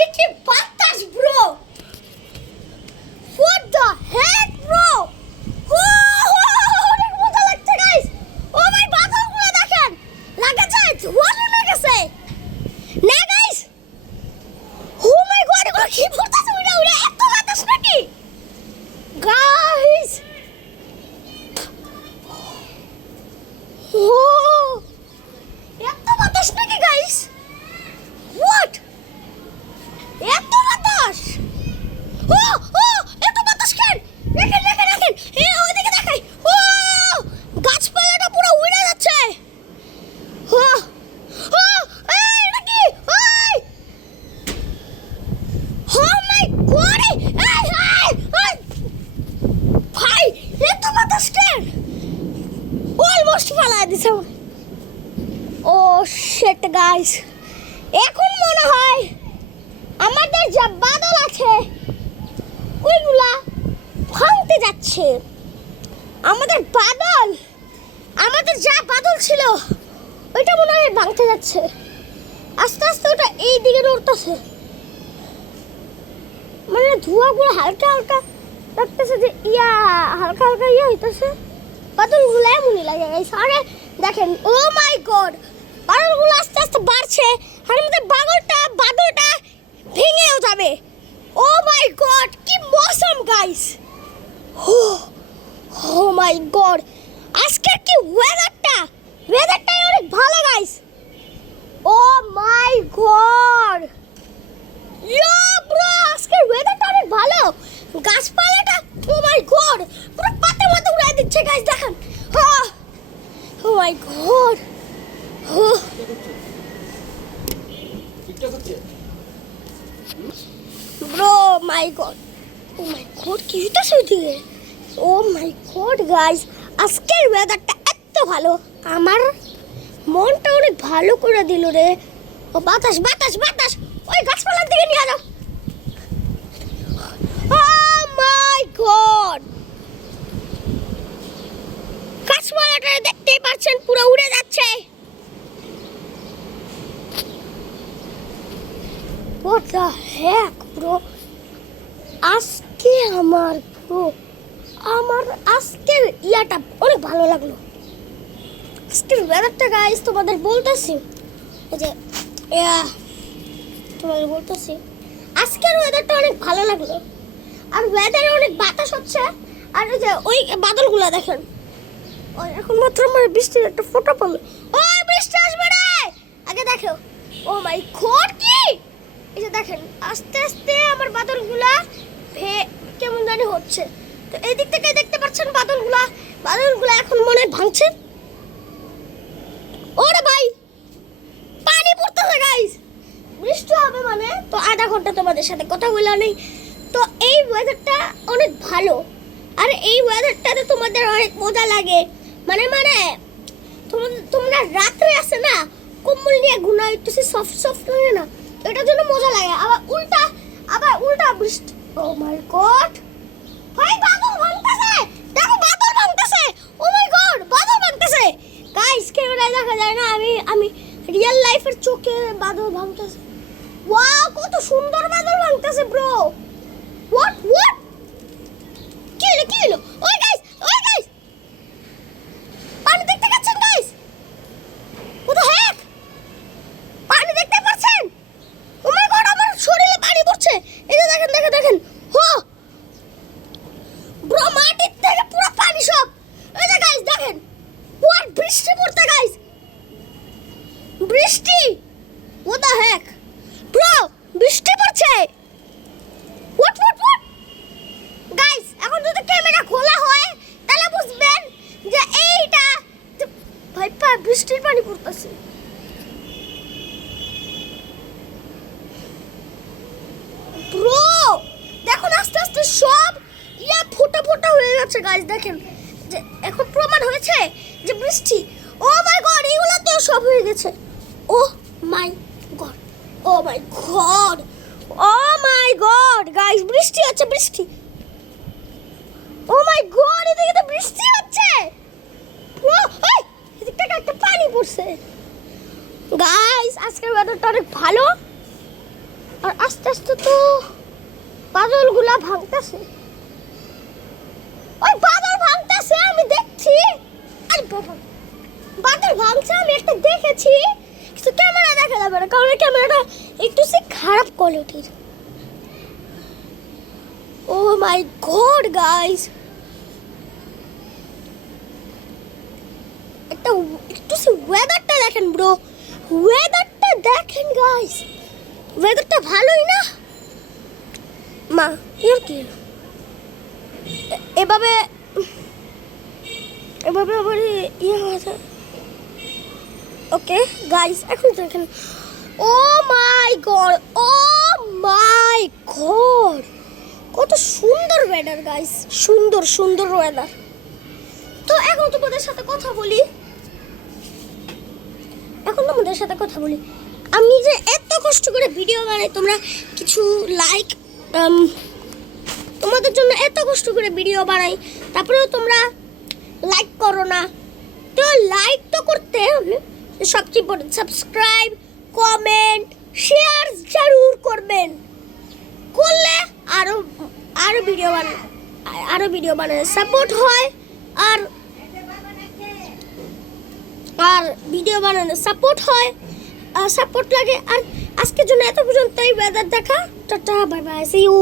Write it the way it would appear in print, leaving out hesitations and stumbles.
আজকে কি বাতাস bro, what the Heck bro, অনেক মজা লাগছে গাইস। ও ভাই বাদলগুলো দেখেন, লাগাচ্ছে ধোঁয়া উড়ে গেছে না গাইস। ও মাই গড, এগুলো কি পড়তেছে উড়ে উড়ে, এত বাতাস নাকি গাইস। ও এত বাতাস নাকি গাইস, হোয়াট এত বাতাস, ও ও এত বাতাস কেন, দেখেন দেখেন দেখেন, ওইদিকে দেখাই, ও গাছপালাটা পুরো উড়ে যাচ্ছে। ও ও এই নাকি, ওই ও মাই গড, এই ভাই এত বাতাস কেন, অলমোস্ট ফালা দিছে। ও শিট গাইস, এখন মনে হয় আমাদের যা বাদল আছে ওইগুলা ভাঙতে যাচ্ছে। আমাদের বাদল, আমাদের যা বাদল ছিল ওইটা মনে হয় ভাঙতে যাচ্ছে। আস্তে আস্তে ওটা এই দিকে নড়তেছে, মানে ধোঁয়াগুলো হালকা হালকা লাগতেছে, যে হালকা হালকা হইতেছে। বাদলগুলো এমনই লাগে গাইস। আরে দেখেন, ও মাই গড, বাদলগুলো আস্তে আস্তে বাড়ছে, আর আমাদের বাদলটা ভেঙেও যাবে। ও মাই গড, কি মৌসুম গাইস, ও মাই গড, আজকের কি ওয়েদারটাই অনেক ভালো guys. O my god, yeah bro, আজকের ওয়েদারটা অনেক ভালো। গাছপালাটা, ও মাই গড, পুরো পাতা মতো উড়াই দিচ্ছে গাইস, দেখেন। Oh my god, bro my god, oh my god, কি হইতাছে ওইদিকে। ও মাই গড গাইস, আজকের ওয়েদারটা এত ভালো, আমার মনটা অনেক ভালো করে দিল রে। ও বাতাস বাতাস বাতাস, ওই গাছপালার দিকে নিয়ে যাও। ও মাই গড, গাছপালাটা দেখতেই পাচ্ছেন পুরো উড়ে যাচ্ছে। What the heck bro, আজকে আমার আজকের ইয়াটা অনেক ভালো লাগলো। আজকের ওয়েদারটা গাইস তোমাদের বলতেছি, আজকের ওয়েদারটা অনেক ভালো লাগলো। আর ওয়েদারে অনেক বাতাস হচ্ছে, আর ওই বাদলগুলো দেখেন। ওই এখন মাত্র আমার বৃষ্টির একটা ফোঁটা পড়লো, ওই বৃষ্টি আসবে রে, আগে দেখো। ও মাই গড, কি এই যে দেখেন, আস্তে আস্তে আমার বাদলগুলা কেমন জানি হচ্ছে। তো এই দিক থেকে দেখতে পাচ্ছেন বাদলগুলা এখন মনে হয় ভাঙছে। ওরে ভাই, পানি পড়তেছে গাইস, বৃষ্টি হবে মানে। তো আধা ঘন্টা তোমাদের সাথে কথা বলা নেই। তো এই ওয়েদারটা অনেক ভালো, আর এই ওয়েদারটাতে তোমাদের অনেক মজা লাগে। মানে তোমরা রাত্রে আসে না, কম্বল নিয়ে ঘুমাইতেছি, সফট লাগে না, এটার জন্য মজা লাগে। আবার উল্টা বৃষ্টি, ও মাই গড ভাই, বাদল ভাঙতেছে, দেখো বাদল ভাঙতেছে। ও মাই গড, বাদল ভাঙতেছে গাইস, ক্যামেরায় দেখা যায় না, আমি রিয়েল লাইফের চোখে বাদল ভাঙতেছে। ওয়াও, কত সুন্দর বাদল ভাঙতেছে ব্রো। হোয়াট কি হলো ওই গাইস, পানি দেখতে পাচ্ছেন গাইস, ও তো হেক, পানি দেখতে পাচ্ছেন। ও মাই গড, আমার শরীরে পানি পড়ছে, এই যে দেখেন হো ব্রো, মাটির থেকে পুরো পানি সব। এই যে গাইস দেখেন, হোয়াট, বৃষ্টি পড়তে গাইস, বৃষ্টি, ও দা হেক ব্রো, বৃষ্টি পড়ছে। হোয়াট গাইস, এখন যদি ক্যামেরা খোলা হয় তাহলে বুঝবেন যে এইটা ভাই বৃষ্টির পানি পড়তেছে। ব্রো দেখুন, আস্তে আস্তে সব ফোটা হয়ে যাচ্ছে গাইস, দেখেন যে এখন প্রমাণ হয়েছে যে বৃষ্টি। ও মাই গড, এগুলো তো সব হয়ে গেছে। ও my god, oh my god, oh my god guys, বৃষ্টি হচ্ছে, বৃষ্টি। ও মাই গড, এদিকে তো বৃষ্টি হচ্ছে ব্রো, এদিক থেকে একটা পানি পড়ছে গাইস। আজকের ওয়েদারটা অনেক ভালো, আর আস্তে আস্তে তো বাদলগুলা ভাঙতেছে। ওই বাদল ভাঙতেছে আমি দেখছি। আরে বাবা, বাদল ভাঙছে আমি একটা দেখেছি, কিন্তু ক্যামেরা দেখা যাবে না কারণ ক্যামেরাটা একটু সে খারাপ কোয়ালিটির। ও মাই গড গাইস, একটু সে ওয়েদারটা দেখেন ব্রো, ওয়েদারটা দেখেন গাইস, ওয়েদারটা ভালোই না মা। এর কি এভাবে এভাবে আবার ইয়ে হয়েছে। ওকে গাইস, এখন দেখেন, oh my god, oh my god, কত সুন্দর ওয়েদার গাইস, সুন্দর সুন্দর ওয়েদার। তো এখন তোমাদের সাথে কথা বলি, আমি যে এত কষ্ট করে ভিডিও বানাই, তোমরা কিছু লাইক, তোমাদের জন্য এত কষ্ট করে ভিডিও বানাই, তারপরেও তোমরা লাইক করো না। তো লাইক তো করতে হবে, সবচেয়ে বড় সাবস্ক্রাইব, কমেন্ট, শেয়ার জরুর করবেন, করলে আরো ভিডিও বানানো সাপোর্ট হয়, আর ভিডিও বানানো সাপোর্ট লাগে। আর আজকের জন্য এত পর্যন্তই, ওয়েদার দেখা, tata, bye bye, see you.